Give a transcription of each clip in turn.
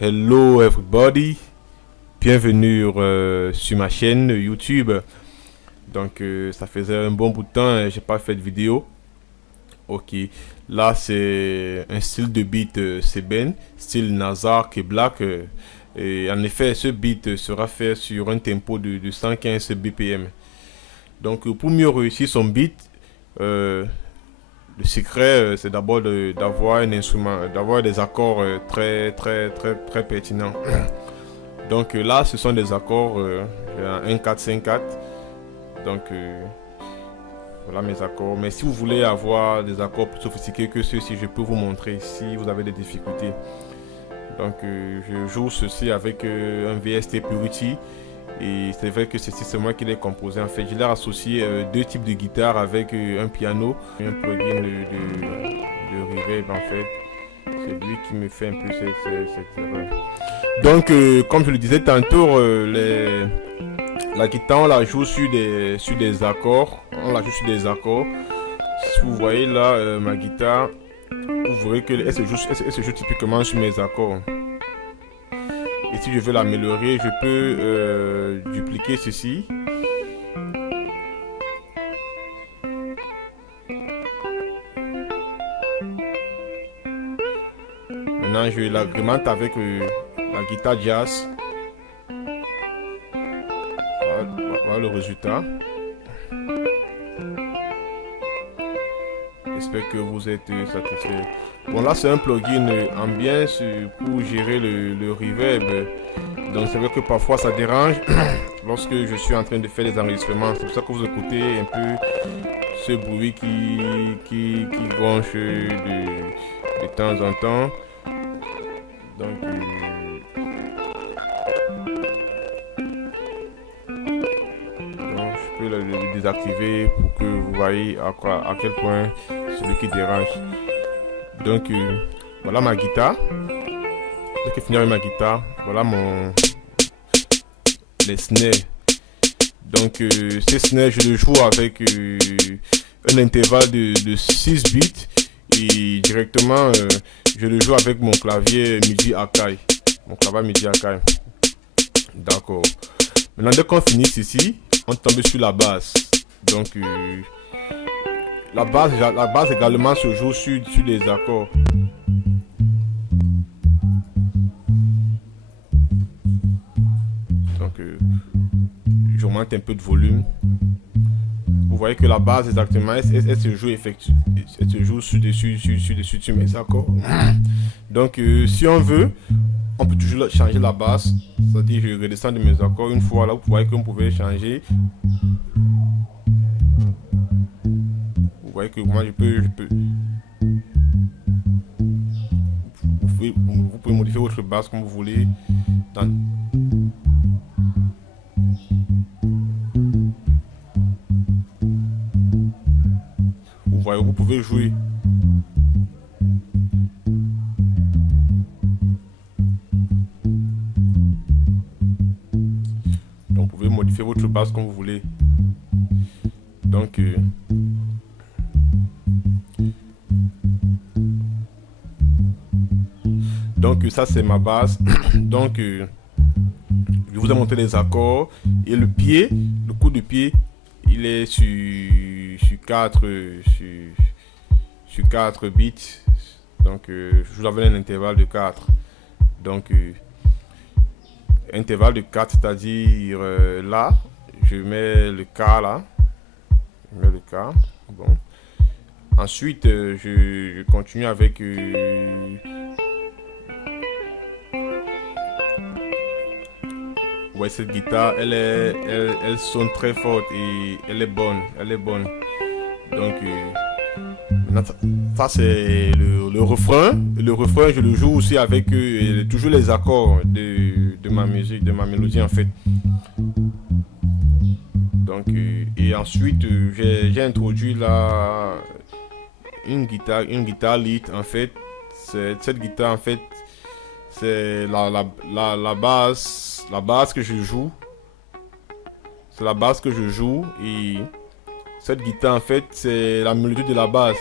Hello everybody, bienvenue sur ma chaîne YouTube. Ça faisait un bon bout de temps, j'ai pas fait de vidéo. Ok, là c'est un style de beat Seben, style Nazar et Black. Et en effet, ce beat sera fait sur un tempo de 115 BPM. Pour mieux réussir son beat, euh, le secret c'est d'abord d'avoir un instrument, d'avoir des accords très pertinents. Là, ce sont des accords 1, 4, 5, 4. Donc euh, voilà mes accords. Mais si vous voulez avoir des accords plus sophistiqués que ceux-ci, je peux vous montrer si vous avez des difficultés. Je joue ceci avec un VST Purity. Et c'est vrai que ceci, c'est moi qui l'ai composé. En fait, je l'ai associé deux types de guitares avec un piano, un plugin de reverb en fait. C'est lui qui me fait un peu cette erreur. Comme je le disais tantôt, la guitare, on la joue sur des accords. On la joue sur des accords. Si vous voyez là, ma guitare, vous verrez qu'elle se joue typiquement sur mes accords. Et si je veux l'améliorer, je peux dupliquer ceci. Maintenant, je l'agrémente avec la guitare jazz. Voilà le résultat. J'espère que vous êtes satisfait. Bon, là c'est un plugin ambiance pour gérer le reverb. Donc c'est vrai que parfois ça dérange lorsque je suis en train de faire des enregistrements. C'est pour ça que vous écoutez un peu ce bruit qui gronche de temps en temps. Donc, je peux le désactiver pour que vous voyez à quel point c'est celui qui dérange. Voilà ma guitare. J'ai fini avec ma guitare. Voilà les snares. Ces snares, je le joue avec un intervalle de 6 bits. Et directement, je le joue avec mon clavier MIDI Akai. Mon clavier MIDI Akai. D'accord. Maintenant, dès qu'on finit ici, on tombe sur la basse. La basse également se joue sur des accords. J'augmente un peu de volume. Vous voyez que la base exactement, elle se joue elle se joue sur mes accords. Si on veut, on peut toujours changer la basse. C'est-à-dire je redescends de mes accords une fois là, vous voyez qu'on pouvait changer. Vous voyez que moi je peux vous pouvez modifier votre basse comme vous voulez. Vous pouvez jouer. Donc, vous pouvez modifier votre basse comme vous voulez. Ça c'est ma basse. Je vous ai montré les accords et le pied, le coup de pied, il est sur 4 bits. Je vous avais un intervalle de 4. Intervalle de 4, c'est-à-dire là, je mets le K là. Je mets le K. Bon. Ensuite, je continue avec ouais, cette guitare, elle sonne très forte et elle est bonne. Ça c'est le refrain. Le refrain, je le joue aussi avec toujours les accords de ma musique, de ma mélodie en fait. Et ensuite, j'ai introduit là une guitare lead en fait. Cette guitare en fait, c'est la base que je joue. C'est la base que je joue et cette guitare en fait, c'est la mélodie de la base.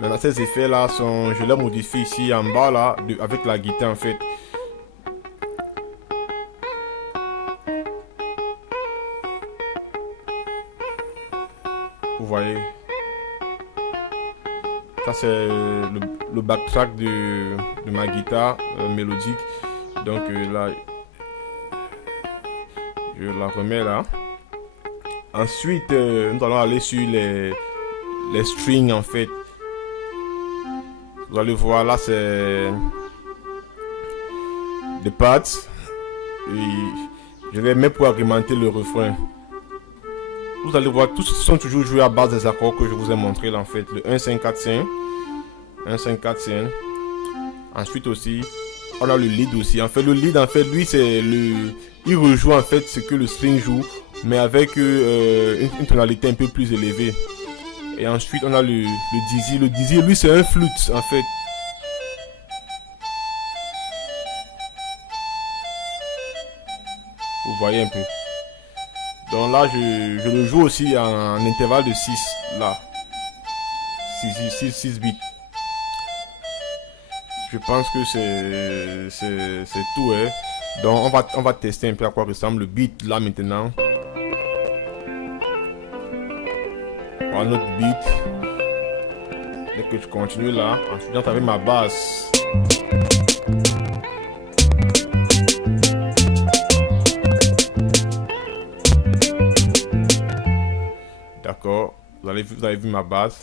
Maintenant, ces effets là sont, je les modifie ici en bas là, avec la guitare en fait. Vous voyez, ça c'est le backtrack de ma guitare mélodique. Donc là, je la remets là. Ensuite, nous allons aller sur les strings en fait. Vous allez voir là, c'est des pads. Et je les mets pour agrémenter le refrain. Vous allez voir, tous sont toujours joués à base des accords que je vous ai montré là en fait. Le 1, 5, 4, 5. 1, 5, 4, 5. Ensuite aussi, on a le lead aussi. En fait, le lead, en fait, lui, c'est le... Il rejoue en fait ce que le string joue, mais avec une tonalité un peu plus élevée. Et ensuite, on a le dizzy. Le dizzy, lui, c'est un flûte, en fait. Vous voyez un peu. Donc là, je le joue aussi en intervalle de 6, là. 6 bits. Je pense que c'est tout, hein. Donc on va tester un peu à quoi ressemble le beat là maintenant. Voilà notre beat. Dès que je continue là, ensuite j'entends avec ma basse. D'accord, vous avez vu ma basse.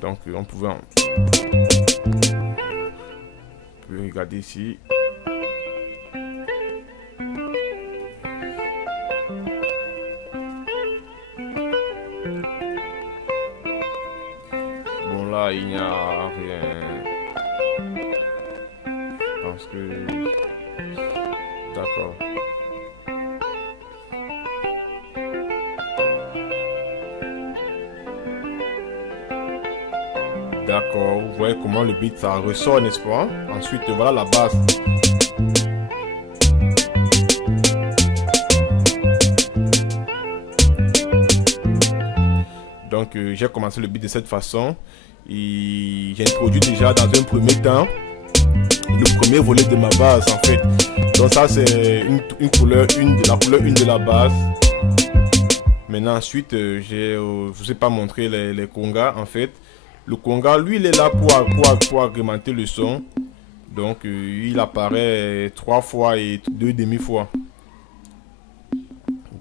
Donc on peut regarder ici. Bon là il n'y a rien. Je pense que... D'accord. D'accord, vous voyez comment le beat ça ressort, n'est-ce pas? Ensuite, voilà la basse. Donc, j'ai commencé le beat de cette façon. Et j'ai introduit déjà dans un premier temps le premier volet de ma basse en fait. Donc ça c'est une couleur 1 la couleur 1 de la basse. Maintenant ensuite, je vous ai pas montré les congas en fait. Le conga, lui, il est là pour agrémenter le son. Donc, il apparaît 3 fois et 2 demi-fois.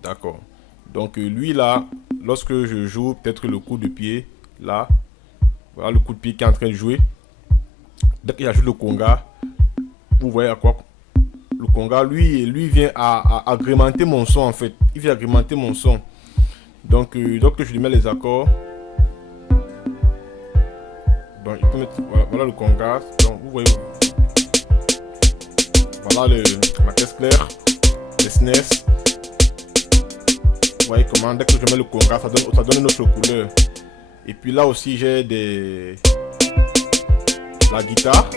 D'accord. Donc, lui, là, lorsque je joue peut-être le coup de pied, là, voilà le coup de pied qui est en train de jouer. Dès qu'il ajoute le conga, vous voyez à quoi le conga, lui vient à agrémenter mon son, en fait. Il vient agrémenter mon son. Donc, je lui mets les accords. Donc, il peut mettre, voilà le conga. Donc, vous voyez, voilà la caisse claire, les snares. Vous voyez comment, dès que je mets le conga, ça donne une autre couleur. Et puis là aussi, j'ai la guitare.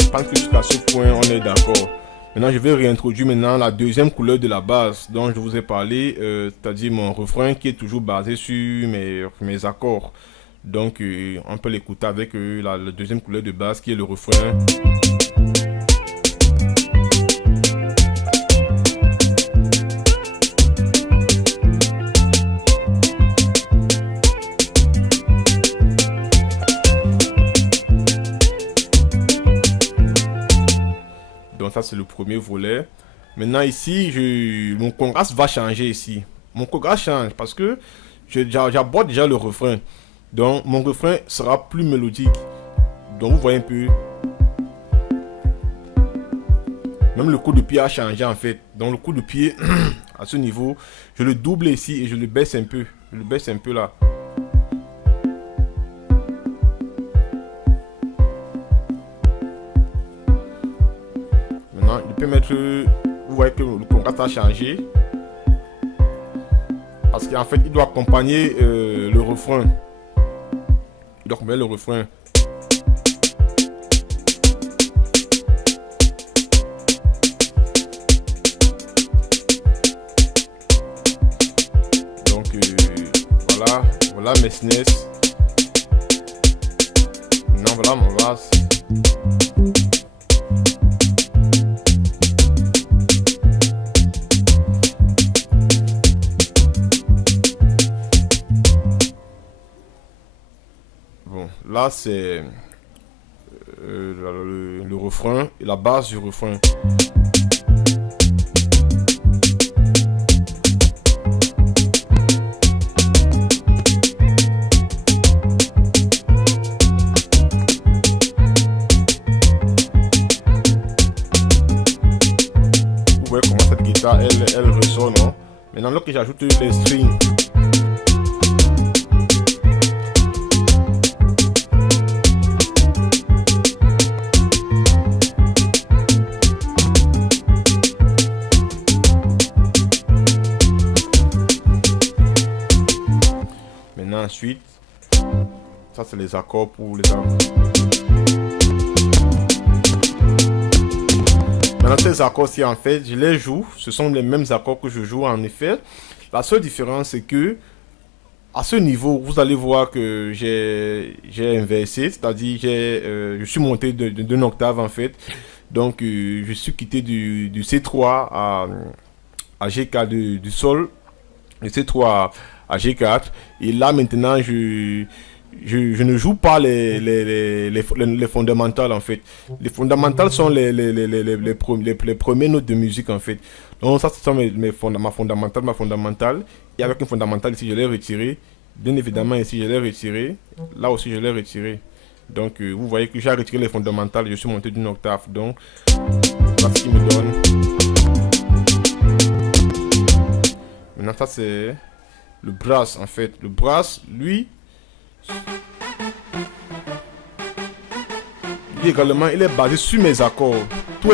Je pense que jusqu'à ce point, on est d'accord. Maintenant, je vais réintroduire maintenant la deuxième couleur de la base dont je vous ai parlé, c'est-à-dire mon refrain qui est toujours basé sur mes accords. Donc, on peut l'écouter avec la deuxième couleur de base qui est le refrain. Donc ça c'est le premier volet. Maintenant ici, mon contraste va changer ici. Mon contraste change parce que j'aborde déjà le refrain. Donc mon refrain sera plus mélodique. Donc vous voyez un peu. Même le coup de pied a changé en fait. Donc le coup de pied à ce niveau, je le double ici et je le baisse un peu. Je le baisse un peu là. Maintenant, je peux mettre... Vous voyez que le contraste a changé. Parce qu'en fait, il doit accompagner le refrain. Il doit accompagner le refrain. voilà mes SNES. Maintenant voilà mon basse. Bon, là c'est le refrain et la base du refrain. Vous voyez comment cette guitare elle ressonne, non? Maintenant là que j'ajoute les strings. Maintenant ensuite, ça c'est les accords pour les accords. Maintenant ces accords-ci en fait, je les joue, ce sont les mêmes accords que je joue en effet. La seule différence c'est que à ce niveau, vous allez voir que j'ai inversé, c'est-à-dire je suis monté d'une octave en fait. Donc je suis quitté du C3 à G4 du sol, du C3 à G4, et là maintenant je ne joue pas les fondamentales en fait. Les fondamentales sont les premières notes de musique en fait. Donc ça ce sont ma fondamentale. Et avec une fondamentale ici je l'ai retiré. Bien évidemment ici je l'ai retiré. Là aussi je l'ai retiré. Donc vous voyez que j'ai retiré les fondamentales. Je suis monté d'une octave. Donc voilà ce qui me donne. Maintenant ça c'est le brass en fait. Le brass lui également il est basé sur mes accords. Tout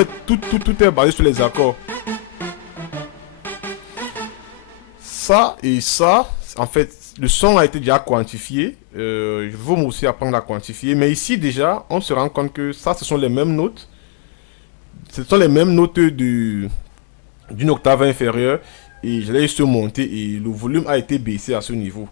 est basé sur les accords. Ça et ça, en fait, le son a été déjà quantifié. Je vais aussi apprendre à quantifier. Mais ici déjà, on se rend compte que ça, ce sont les mêmes notes. Ce sont les mêmes notes d'une octave inférieure. Et je l'ai juste monté et le volume a été baissé à ce niveau.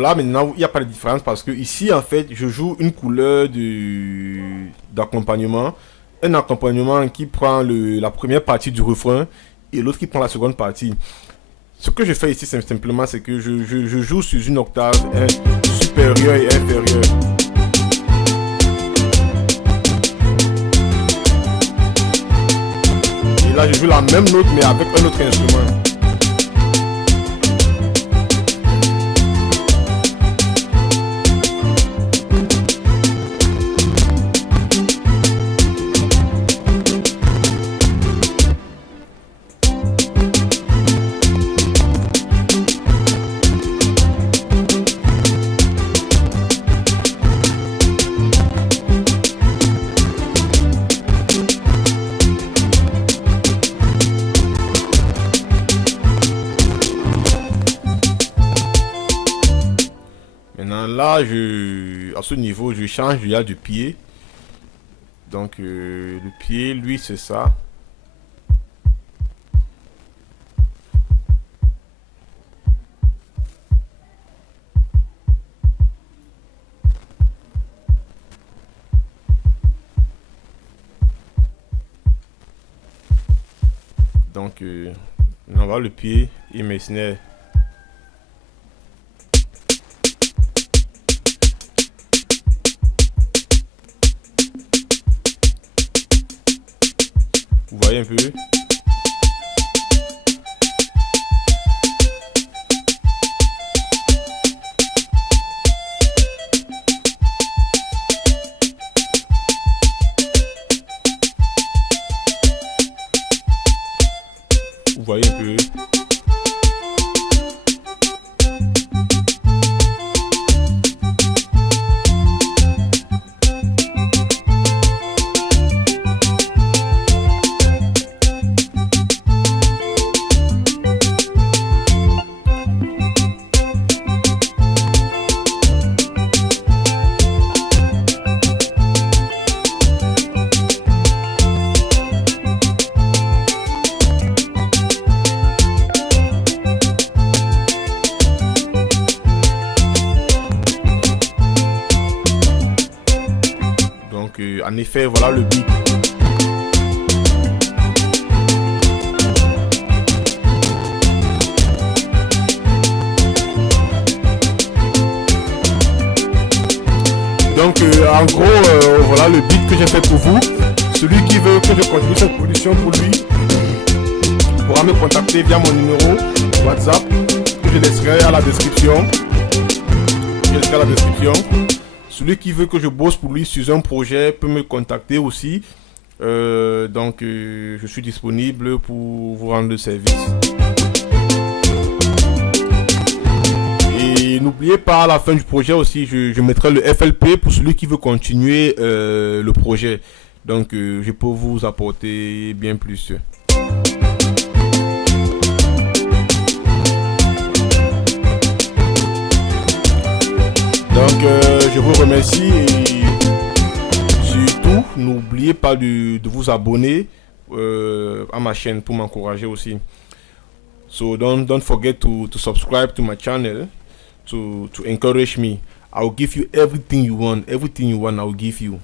Là maintenant il n'y a pas de différence parce que ici en fait je joue une couleur d'accompagnement, un accompagnement qui prend la première partie du refrain et l'autre qui prend la seconde partie. Ce que je fais ici simplement c'est que je joue sur une octave supérieure et inférieure. Et là je joue la même note mais avec un autre instrument. Là, à ce niveau, je change il y a du pied. Donc, le pied, lui, c'est ça. Donc, on va le pied et mes snares. Vous voyez un peu. voyez un peu. Donc en effet, voilà le beat. Donc en gros, voilà le beat que j'ai fait pour vous. Celui qui veut que je continue cette production pour lui pourra me contacter via mon numéro WhatsApp que je laisserai à la description. Celui qui veut que je bosse pour lui sur un projet peut me contacter aussi. Donc je suis disponible pour vous rendre le service. Et n'oubliez pas, à la fin du projet aussi, je mettrai le FLP pour celui qui veut continuer le projet. Donc je peux vous apporter bien plus. Donc je vous remercie et surtout n'oubliez pas de vous abonner à ma chaîne pour m'encourager aussi. So don't forget to subscribe to my channel to encourage me. I'll give you everything you want. Everything you want, I'll give you.